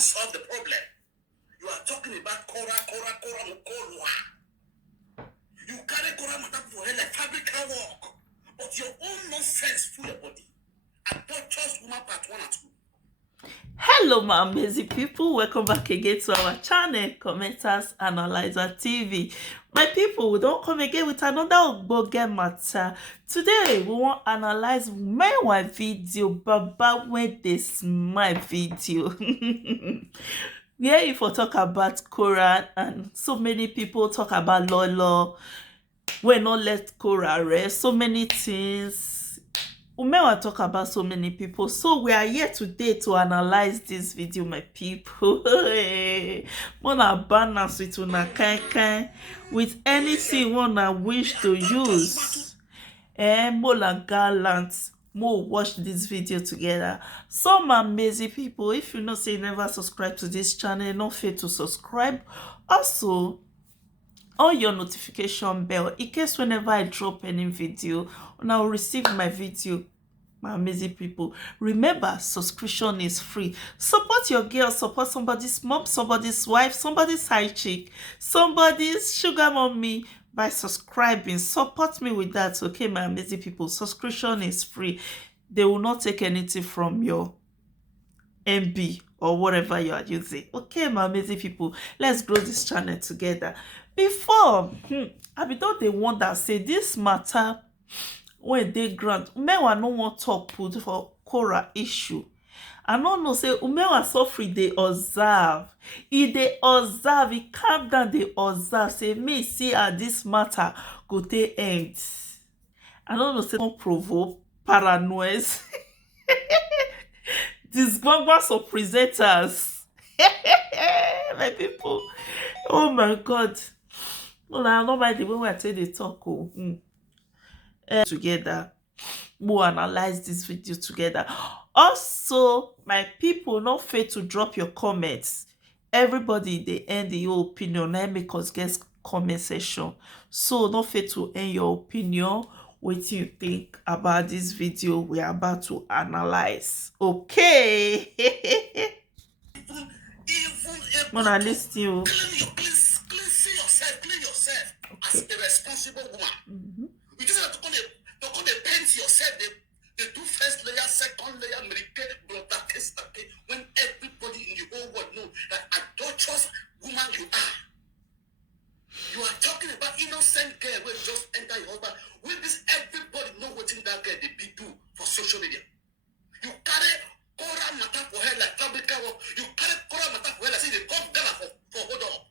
not solve the problem. You are talking about Korra. You carry Korra matter for her like fabrical work. But your own nonsense full your body. I don't trust woman part 1 and 2. Hello my amazing people, welcome back again to our channel Commenters Analyzer TV. My people, we don't come again with another ogboge matter. Today we want to analyze my video baba when they my video. Yeah, if we talk about Korra and so many people talk about lolo, we not let Korra rest, so many things. Umenwan talk about so many people, so we are here today to analyze this video, my people. Wanna balance with una kind with anything wanna wish to use. Mola gallant, more watch this video together. Some amazing people, if you know say you never subscribe to this channel, don't fail to subscribe. Also, on your notification bell in case whenever I drop any video and I'll receive my video. My amazing people, remember subscription is free. Support your girl, support somebody's mom, somebody's wife, somebody's side chick, somebody's sugar mommy by subscribing. Support me with that, okay, my amazing people. Subscription is free. They will not take anything from your MB or whatever you are using. Okay, my amazing people, let's grow this channel together. Before I be don't they wonder say this matter when they grant Umenwan no want talk put for Korra issue. I don't know say Umenwan so free they observe. If they observe, he calm down, they observe. Say me see how this matter go take end. I don't know say don't provoke paranoise. These bongbas of presenters. My people. Oh my god. Well, I don't mind the way I tell they talk. Together, we'll analyze this video together. Also, my people, not fail to drop your comments. Everybody they end your opinion and make us get comment section, so not fail to end your opinion. What you think about this video we are about to analyze? Okay. Wanna listen you. Clean yourself as a responsible woman. You just have to come and paint yourself. They do first layer, second layer, medicate, blood test. When everybody in the whole world know that adulterous woman you are. You are talking about innocent girl who just enter your husband. When this everybody know what in that girl they be do for social media. You carry Korra matter for her like fabrical work. You carry Korra matter for her like say they come Ghana for hold on.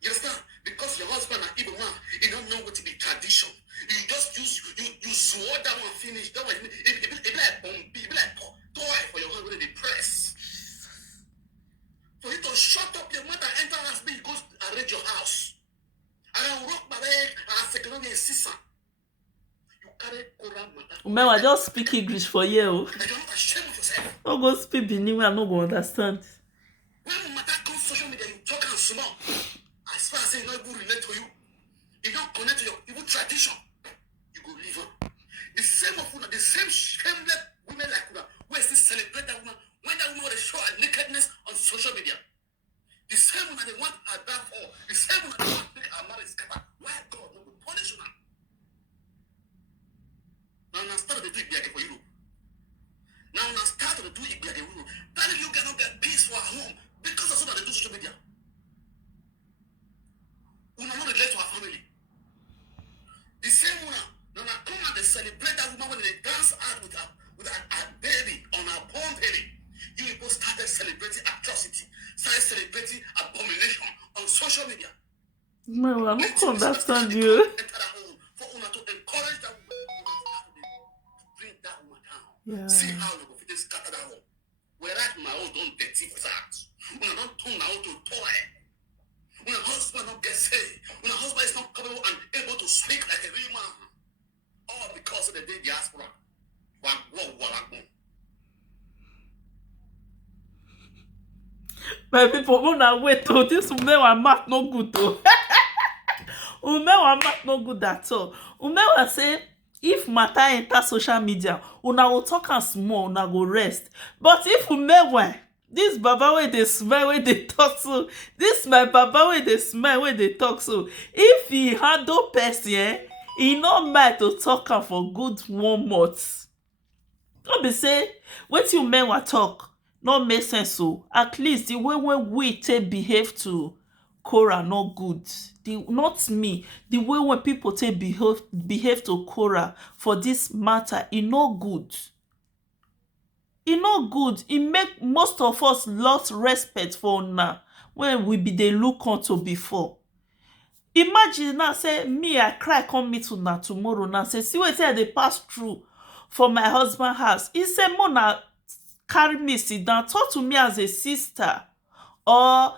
You understand? Because your husband and even man, you don't know what to be tradition. You just use you swore that one finish. That one it be like toy for your husband they press. For you to shut up your mother, enter house, you go arrange your house. And I rock my leg and say can be a sister. You carry Korra matter. Umenwan just speak English for you. And you're not ashamed of yourself. Don't go speak Benin, I no go understand. When matter comes social media, you talk and small. As far as they not even relate to you, you don't connect to your even tradition, you go live on. The same of women, the same shameless women like Una, who still celebrate that woman when that woman will show her nakedness on social media. The same one they want her back for, the same one they want to make her marriage scatter. Why God no go punish you now? Now start to do it for you. Now start to do it for you. That you cannot get peace for home because of what they do social media. Una not relate to her family. The same one, now come and they celebrate that woman when they dance out with her baby on her born baby. You people started celebrating atrocity, started celebrating abomination on social media. No, I don't understand you. For Una to encourage that woman to bring that woman down. Yeah. See how they scatter that one. Whereas my own don't dirty that. Una don't turn my own to toy. When a husband not get saved, when a husband is not capable and able to speak like a real man, all because of the day diaspora. My people, wanna wait till this Umenwan math no good though. Umenwan math no good at all. Umenwan say if matter enter social media, una will talk and small, una go rest. But if Umenwan This baba wey dey smile wey dey talk so, this my baba wey dey smile wey dey talk so, if he handle person he no mind to talk am for good 1 month. No be say wetin Umenwan talk no make sense o. At least the way wey we take behave to Korra no good. Not me, the way when people take behave to Korra for this matter, e no good. E no good. E make most of us lost respect for una when we be dey look unto before. Imagine now say me I cry come meet una tomorrow now say see wetin I dey pass through for my husband house. He say mona carry me sit down, talk to me as a sister or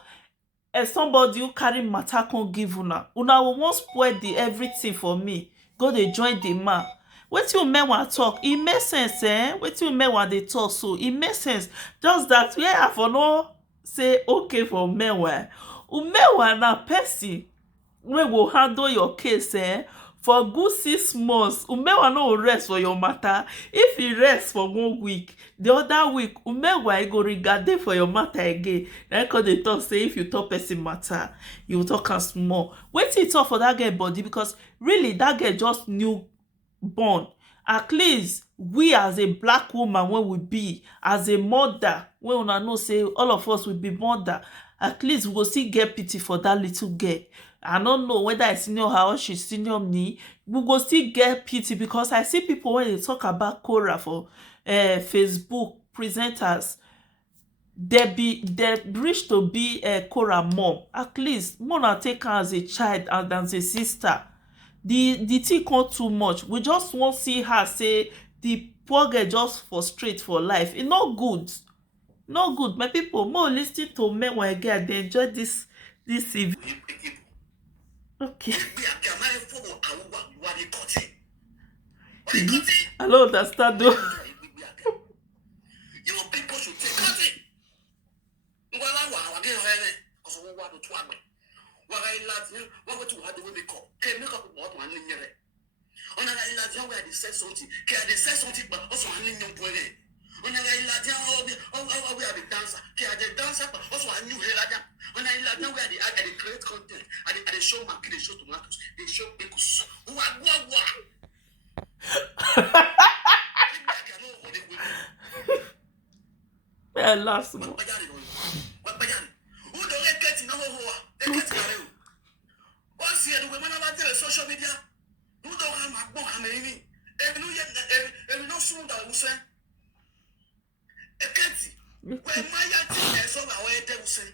as somebody who carry matter come give una. Una will wan spoil the everything for me. Go dey join the man. Wetin Umenwan talk, e make sense wetin Umenwan dey talk so, e make sense. Just that where I for no say okay for Umenwan. Umenwan na person wey go handle your case for good 6 months. Umenwan no go rest for your matter. If he rest for 1 week, the other week Umenwan go regard for your matter again. Then come dey talk say if you talk person matter, you talk am small. Wetin he talk for that girl body, because really that girl just new born. At least we as a black woman when we be as a mother, when una know say all of us will be mother, at least we go still get pity for that little girl. I don't know whether I senior her or she senior me. We go still get pity, because I see people when they talk about Korra for Facebook presenters, they reach to be Korra mom. At least Mona take her as a child and as a sister. The thing come too much. We just won't see her say the poor girl just frustrate for life. It's not good. No good. My people, more listen to Umenwan again. They enjoy this evening. Okay. I don't understand though. You people should take it. Last one. Social media, who don't have my book, I mean, every no soon that will say, a catty, where my yacht is on our way, they will say,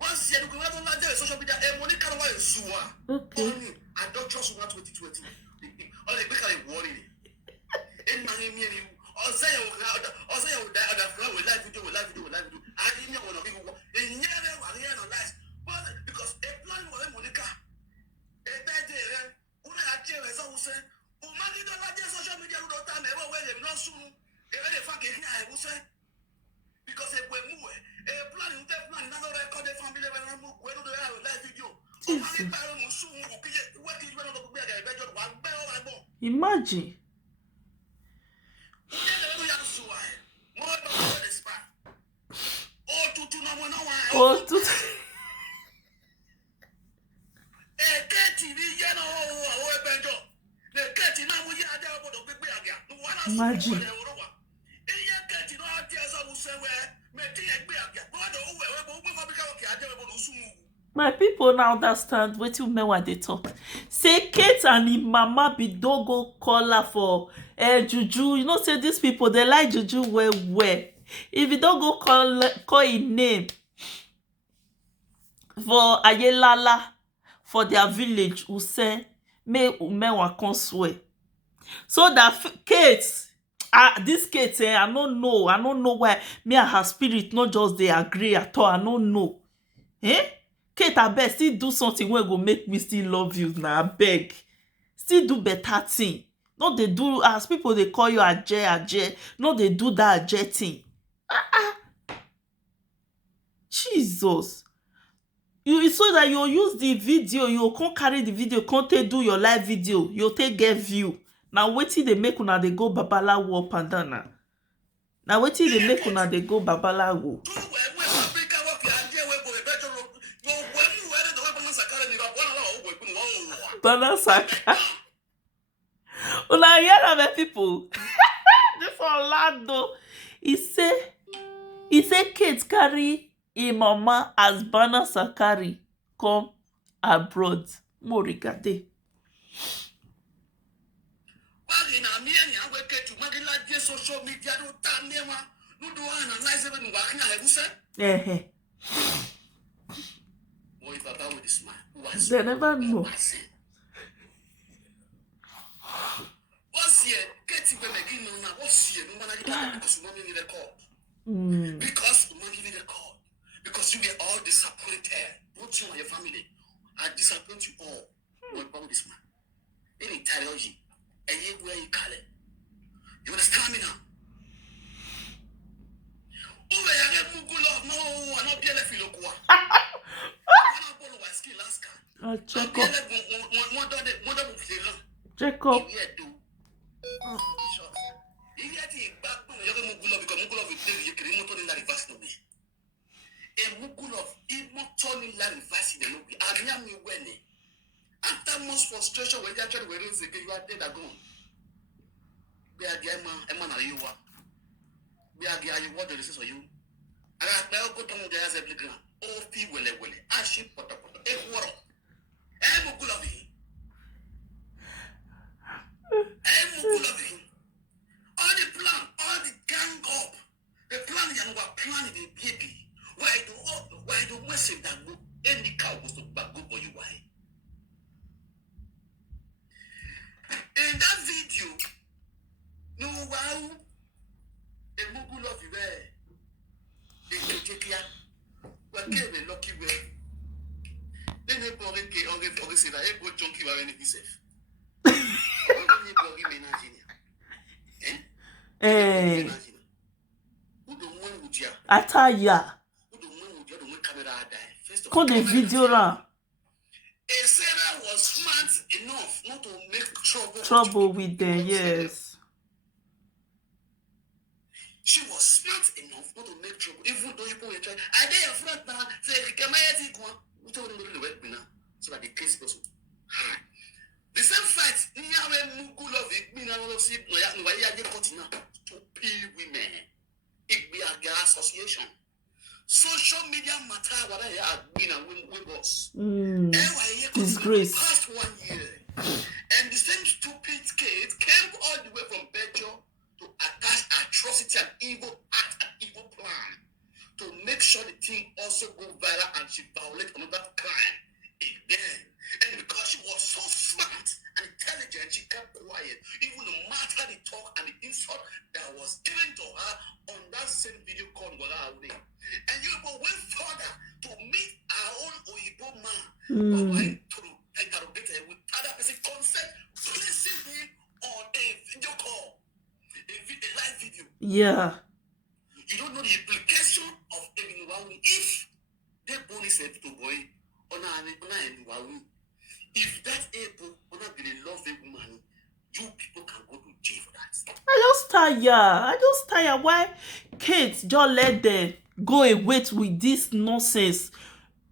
once you go out on that social media, and Monica was Zua, only I don't trust 2020, or they become a warning. In my name, or say, other flow with live video, I didn't know one of people, and never realize, because a plan with Monica. Social media not soon. Because if we move a plan another record family when do have a live video. Imagine. Imagine. My people now understand wetin Umenwan dey talk. Say Kate and him mama be dogo caller for juju. You know say these people they like juju well. If you don't go call his name for Ayelala for their village, who say make Umenwan come swear. So that Kate, this Kate, I don't know why me and her spirit not just they agree at all. I don't know. Kate, I beg, still do something wey go make me still love you. Now I beg, still do better thing. No, they do as people they call you aje. No, they do that aje thing. Jesus. You so that you use the video, you can't carry the video, can't take do your live video, you take get view. Now wetin dey make una dey go babalawo up and down. Now wetin dey make una dey go babalawo? Bana saga. Una hear am, my people. This one loud though. He say Kate carry im mama as Bana Sakari come abroad. Morigade. Social media don't tell me, no do analyze even working. I have said, what is that with this man? They never know. What's here? Getting when again now? What's here? No one because you want me the call. Because you want me the call. Because you were all disappointed. Both you and your family. I disappoint you all. What about this man? Any technology, and you where you call it. You understand me now? No, I'm not being a philosopher. Check up. Check up. After most frustration, when you actually raise again, you are dead and gone. We are the Emma, you are. We are the what the reasons for you. And I go to the as a playground. Oh, people will I ship pot a water. I'm a good of him. All the plan, all the gang up. The plan you know planning the baby. Why do message that book? Any cow was to back good for you? Why? In that video, no wow, a muggle of you there. They take care. What gave a lucky way? Then they brought it or say that I go junkie or anything safe. Ataya. Call the video now. Sarah was smart enough not to make trouble with them, yes. She was smart enough not to make trouble, even though you put a child. I did a front now, say, can I take one? We told them to do the work now, so that the case goes high. The same fight, to pay women. It be a association. Social media matter what I have been and with us. Disgrace. Past 1 year. And the same stupid kid came all the way from Belgium to attach atrocity and evil act and evil plan to make sure the thing also go viral and she violate another crime again. And because she was so smart and intelligent, she kept quiet. Even no matter the talk and the insult that was given to her on that same video called Wala. And you go way further to meet our own Oyibo man. Went to interrogate her with other person consent, placing him on a video call, a live video. Yeah. You don't know the implication of Eminwawi if they born is a boy on an if that able on a be a loving woman, you people can go to jail for that. I just tired. Why Kate just let them go away with this nonsense?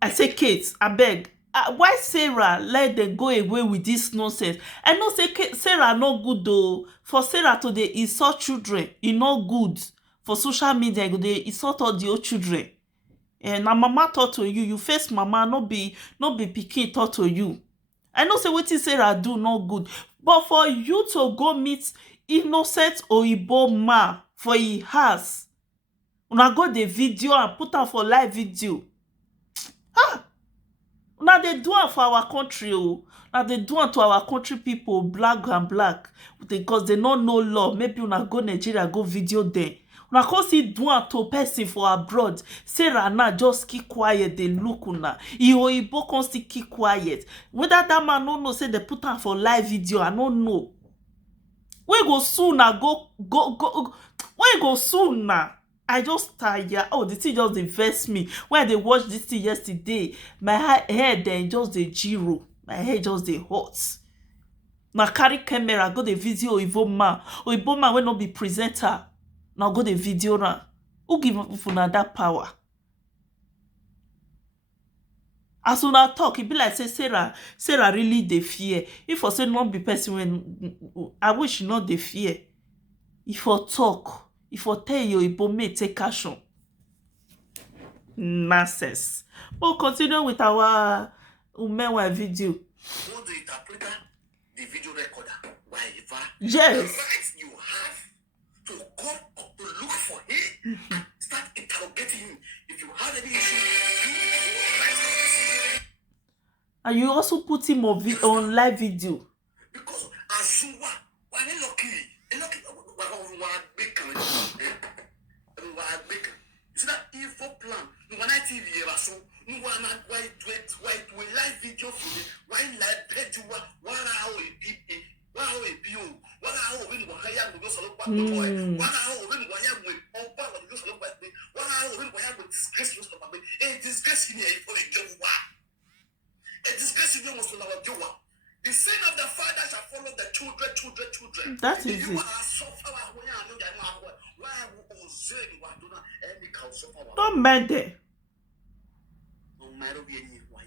I say Kate, I beg. Why Sarah let them go away with this nonsense? I know say Sarah no good though. For Sarah today insult children, e no good. For social media, they insult all the old children. And na mama talk to you, you face mama, no be pikin talk to you. I know say wetin Sarah do no good, but for you to go meet innocent Oyibo man for his house, una go the video and put am for live video. Una dey do am for our country o. Una dey do am to our country people, black and black, because they no know law. Maybe una go Nigeria go video them. Una come see do am to person for abroad. Sarah now just keep quiet, dey look una. Oyibo come still keep quiet. Whether that man no know say they put am for live video, I no know. We go soon na go. We go soon na. I just tired. Oh, the thing just dey vex me. When they watch this thing yesterday, my head then just dey giro. My head just dey hot. Na carry camera go the video Oyibo man wey no be presenter. Now go the video now. Who give una that power? As una talk, it be like say Sarah really dey fear. If for say not be person when I wish not dey fear. If for talk, if for tell you Igbo may take action. Nonsense. We'll continue with our Umenwan video. Hold the interpreter, the video recorder, whatever. Yes. The right you have to come up to look for him and start interrogating him. If you have any issue, you right. And you also put him on live video. Because as you are, we're lucky. It's that evil plan. When I TV, so why do live video for me? Why live video? Why how it be? Why how it be? Why how when why I go so look back? Why how when why I go on power go so look back? Why how when why I go disgrace you so back? A disgrace in here for a job. A disgrace in you must allow a job. The sin of the father shall follow the children. That is it. Don't mind them. No matter where you are,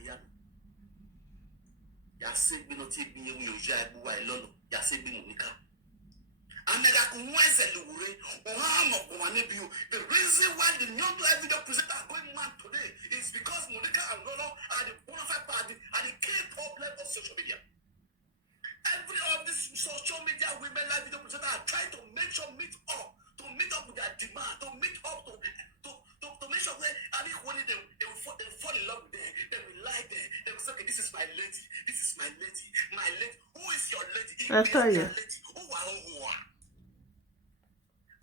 you say we not take me you lolo. You say me Monica. And the reason why the young life video presenter are going mad today is because Monica and Lolo are the bona fide party and the key problem of social media. Every of these social media women live video presenters are trying to meet up with their demand, to meet up to make sure that they will fall in love with them, they will like them, they will say, okay, this is my lady, my lady. Who is your lady? I tell you. Who are?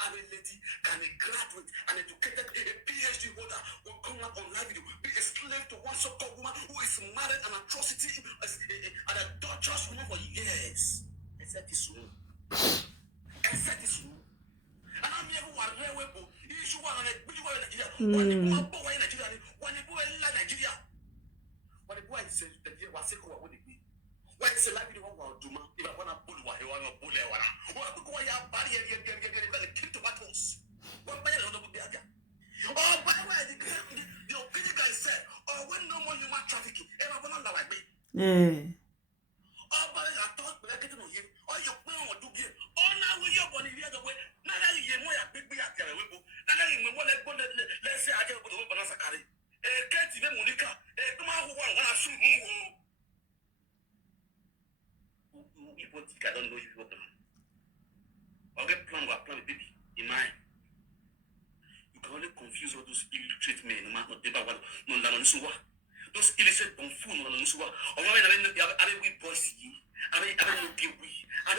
I'm a lady, can a graduate, an educated, a PhD holder will come out on live video, be a slave to one so-called woman who is married an atrocity and a torturous woman for years. I said this room. And I'm here who are rare weapon. You are like Nigeria. When you go in Nigeria, when you go in Nigeria, when you go in Nigeria, what's it called? Why is it like you want to do? If I want to pull one, I want to pull one. What do I have? Barrier, keep tomatoes. What by the other day? Oh, by the way, the opinion guy said, oh, when no more human trafficking, everyone on the like me. Yeah. Oh, but I thought we are getting on him. Oh, you put on do here. Oh, now we are going to the other way. Now that you are more big, we are going to go. Now that you are let's say I get with the open as a carry. Can't even Monica. Come on, who want to shoot me? I don't know if you got them. I'll get plan baby in mind. You can only confuse all those illiterate men, no matter what, no, those illiterate don't fool, no, or I we boys, I don't give we. I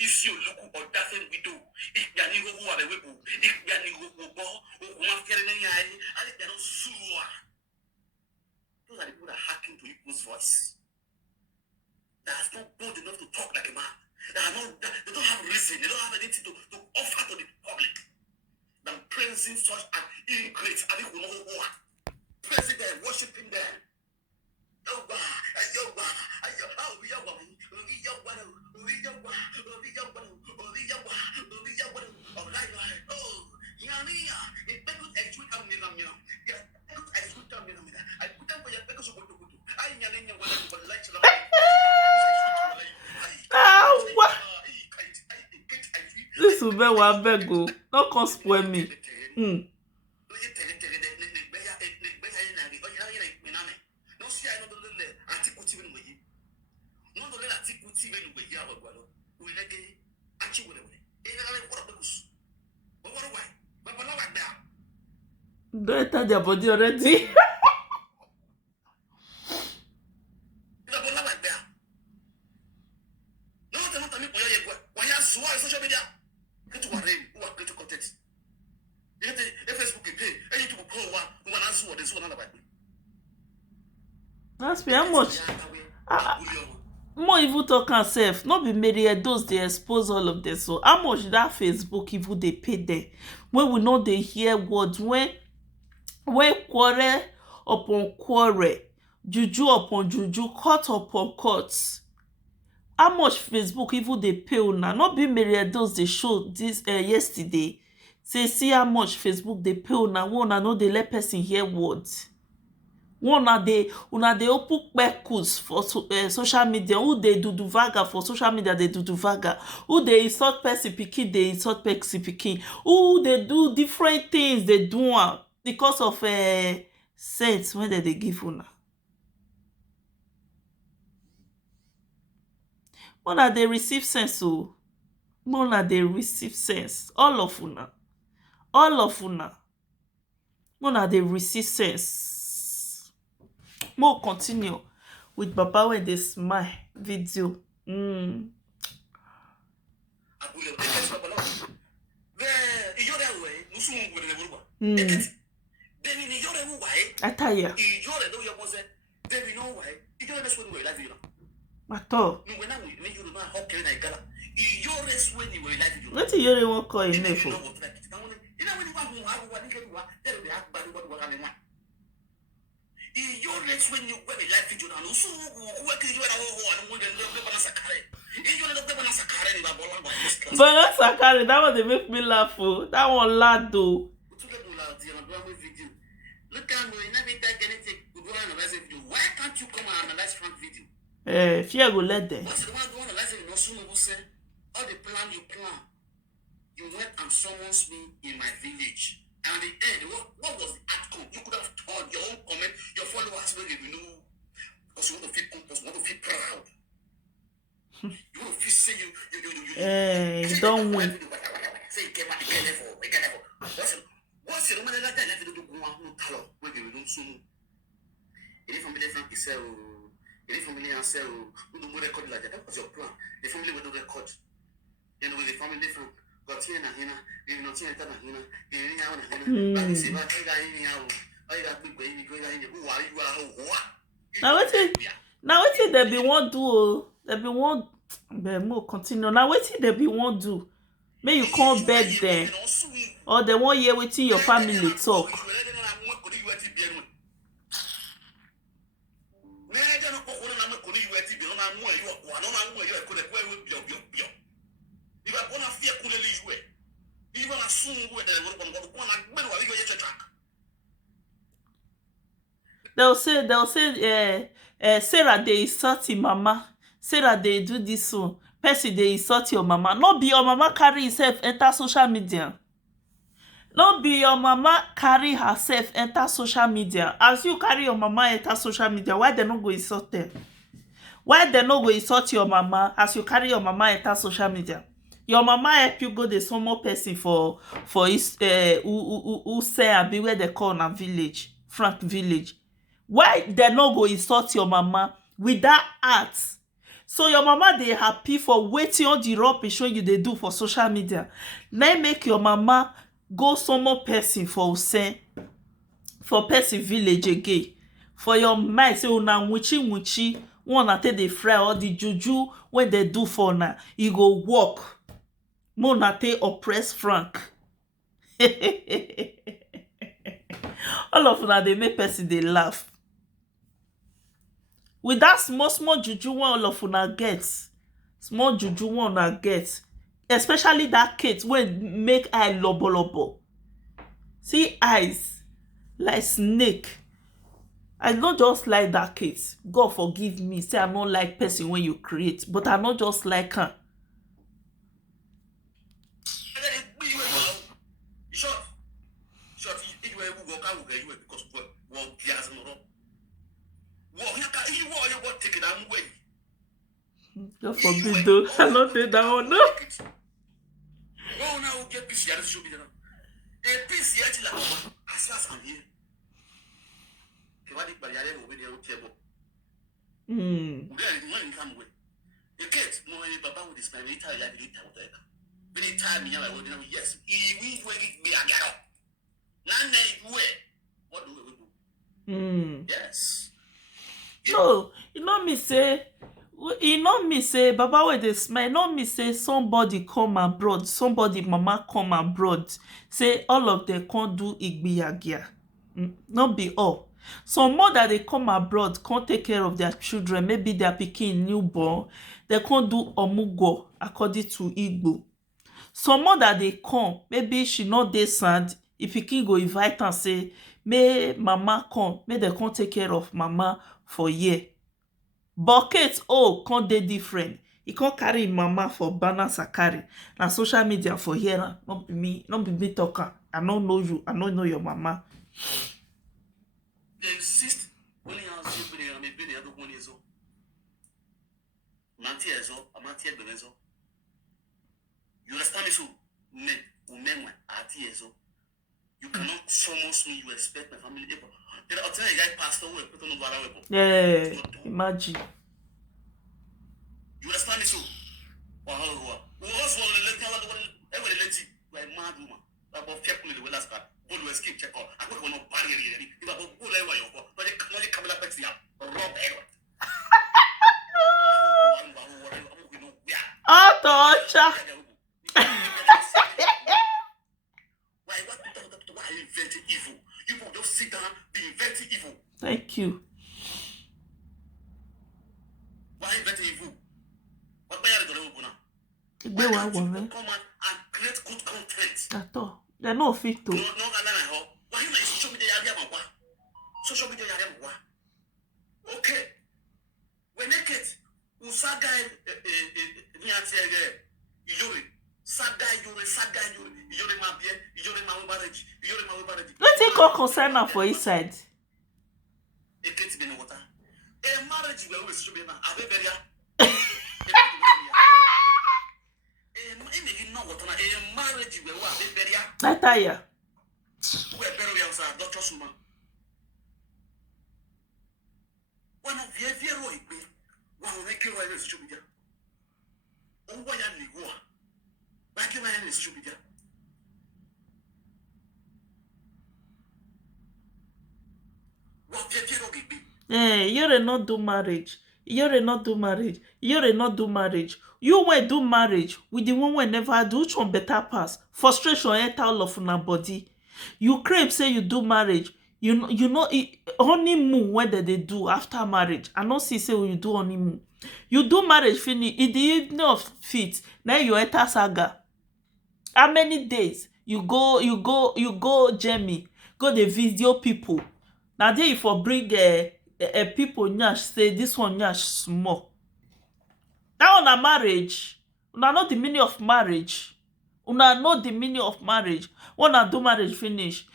issue look or that thing we do. If you are who are the weapon, if you are who go, who are carrying I think they're not sure. Those are the people that hacking to people's voice. That's not bold enough to talk like a man. They don't have reason. They don't have anything to offer to the public. Than praising such an ingrate. I think we know what. Praising them, worshiping them. This will be one bego. Don't come spoil me. Don't enter their body already. That's me. How much? More even talk and self. Not be married those they expose all of this. So how much that Facebook even they pay them? When we know they hear words when quarrel upon quarrel, juju upon juju, cut upon cut. How much Facebook even they pay una? Not be married those they show this yesterday. say see how much Facebook dey pay una wey una no dey let person hear words. Una dey open kpekus for social media. Who dey do vaga for social media dey do vaga. Who dey insult person pikin dey insult person pikin. Who dey do different things dey do am because of sense wey dem dey give una. Una dey receive sense o. Una dey receive sense. All of una. Una dey receive sense. More continue with Baba when they smile video. Ataya. Ato. What you really want call him name for? Bana Sakari, that one they make me laugh. Oh. That one lad though. Why can't you come and analyze front video? Fear go let them. What's the one all the plan you plan? You went and summoned me in my village. And at the end, what was the outcome? You could have told your own comment, your followers will you know, because you want to feel composed, you want to feel proud. You want to feel say you don't win. Say you came back level. What's the woman that left to do one color when you don't soon? Any family friend is any family answer who don't record like that was your plan. The family will do record. You know, with the family friend. Now wetin they be want do? They be want more continue. Now wetin they be want do? May you come beg them, or they want hear wetin your family talk. They'll say Sarah they insult your mama. Sarah they do this one. Percy they insult your mama. Not be your mama carry herself enter social media. Not be your mama carry herself enter social media. As you carry your mama enter social media, why they not go insult them? Why they not go insult your mama as you carry your mama enter social media? Your mama help you go the small person for his who say abi where they call na village, Frank village. Why they not go insult your mama with that heart? So your mama they happy for waiting on the rubbish when you they do for social media. Now make your mama go small person for say for person village again. For your mind say una wuchi wanna take the fry all the juju when they do for na you go walk. Monate oppress Frank. All of una they make person they laugh. With that small juju one all of una get. Small juju one una get. Especially that Kate when make eye lobolobo. See eyes like snake. I not just like that Kate. God forgive me. Say I not like person when you create. But I not just like her. God forbid though. I not take that one no. Yes. No, you know me say Baba wey dey smile, no me say somebody come abroad, somebody mama come abroad, say all of them can't do igbiyagia. Not be all. Some mother they come abroad can't take care of their children, maybe their pikin newborn, they can't do omugo according to Igbo. some mother dey come, maybe she no dey sad, if pikin go invite am say may mama come, make dem come take care of mama for here. But Kate come dey different. He come carry im mama for balance carry na social media for here. No be me talk am. I no know you, I no know your mama. They insist only on simply on me being the other one is all. Mantiazo, a mantia benezo. You understand me? So, Umenwan, Atiezo. You cannot summons me, you expect my family. Then I'll tell you, guy pastor will put on the yeah, imagine. You understand me? So, who was one of the every lady, like mad woman, about carefully the last part, go to escape check out. I don't know barrier, if I go away, but they come up with the rob error. Oh, torture. Why inventing evil? You will just sit down, be inventing evil. Thank you. Why inventing evil? What by the level now? Why don't you come and create good content? At all. They're not fit to. No, why you social media area ma? Social media area ma? Okay. When naked, saga let's take all concern now for his side. A marriage will always be I tire. You not do marriage. You not do marriage. You not do marriage. You went do marriage with the one we never do. Which one better pass? Frustration enter all of una body. You crave say you do marriage. You know honeymoon when they do after marriage. I not see say when you do honeymoon. You do marriage finish in the evening of fit. Now you enter saga. How many days you go Jamie, go the video people. Now there you for bring people nyash say this one nyash small. That one a marriage. Una know the meaning of marriage. Una know the meaning of marriage. When I do marriage finish,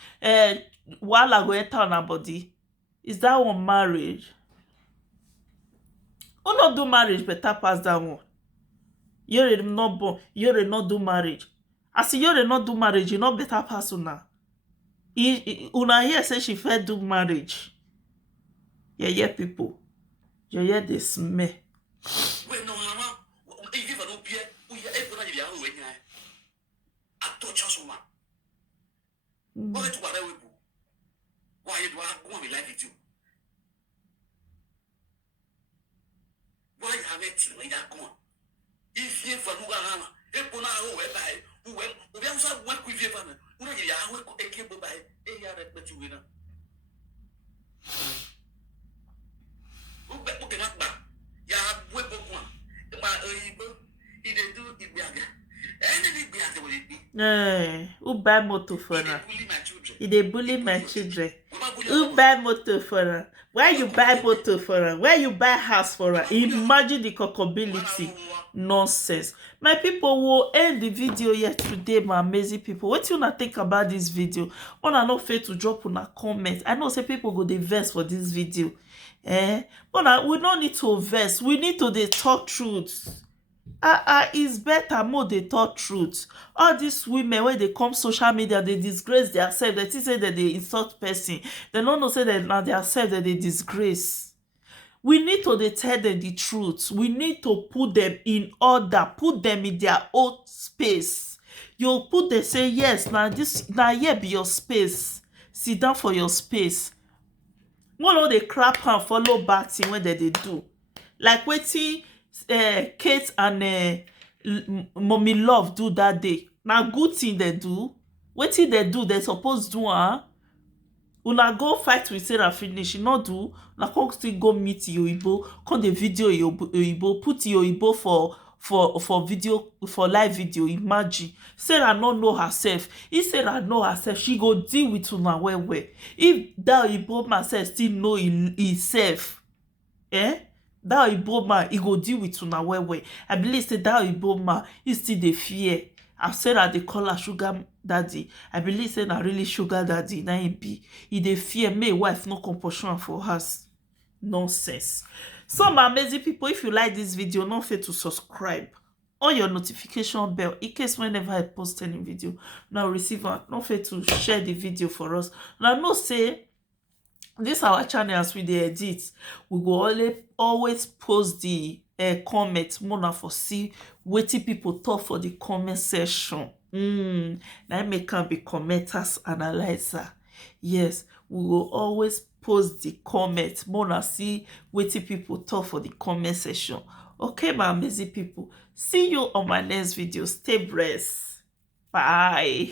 while I go enter on her body, is that one marriage? Who not do marriage better pass that one? You already not born. You already not do marriage. I see you already not do marriage. You not better pass una. Una here say she fair do marriage. Yeah, people. Yeah, they smell. Wait, no, mama. If you don't pay, we are able to get away. I touch us, woman. Why do I do? Why do I want me like it too? Why have it like that? Come on. If you for Mugana, if you know where by who we also work with you, who are you? I will take by a year at you winner. Who can not back? Ya web one. He didn't do it. Anything be who buy motor for her? He dey bully my children. Who buy motor for her? Where you buy motor for her? Where you buy house for her? Imagine the cockability. Nonsense. My people will end the video here today, my amazing people. What you not think about this video? Wanna not fail to drop on a comment. I know say people go dey vex for this video. But we don't need to vex. We need to dey talk truth. It's better more they talk truth. All these women when they come social media, they disgrace themselves. They say that they insult person. They don't know say that now themselves that they disgrace. We need to tell them the truth. We need to put them in order, put them in their own space. You put them say yes, now here be your space. Sit down for your space. One of the crap and follow back thing when they do. Like wetin Kate and Mommy Love do that day. Now good thing they do. Wetin they do, they suppose do una go fight with Sarah finish. You not do. Una come still go meet Yoibo. Come the video Yoibo. Put Yoibo for video, for live video. Imagine Sarah no know herself. If Sarah know herself, she go deal with una well well. If that Igbo man sef still know himself, that Igbo man, he go deal with una well well. I believe say that Igbo man, he still dey fear. As Sarah dey call her sugar daddy, I believe say na really sugar daddy na him be. He dey fear make wife no come pursue am for house. Nonsense. So my amazing people, if you like this video, don't forget to subscribe on your notification bell in case whenever I post any video now receive am. Don't forget to share the video for us. Now know say this our channel, as we dey edit, we go always post the comment more for see wetin people talk for the comment section. Na make am be commenters analyzer. Yes, we will always post the comment more see wetin people talk for the comment section. Okay, my amazing people, see you on my next video. Stay blessed. Bye.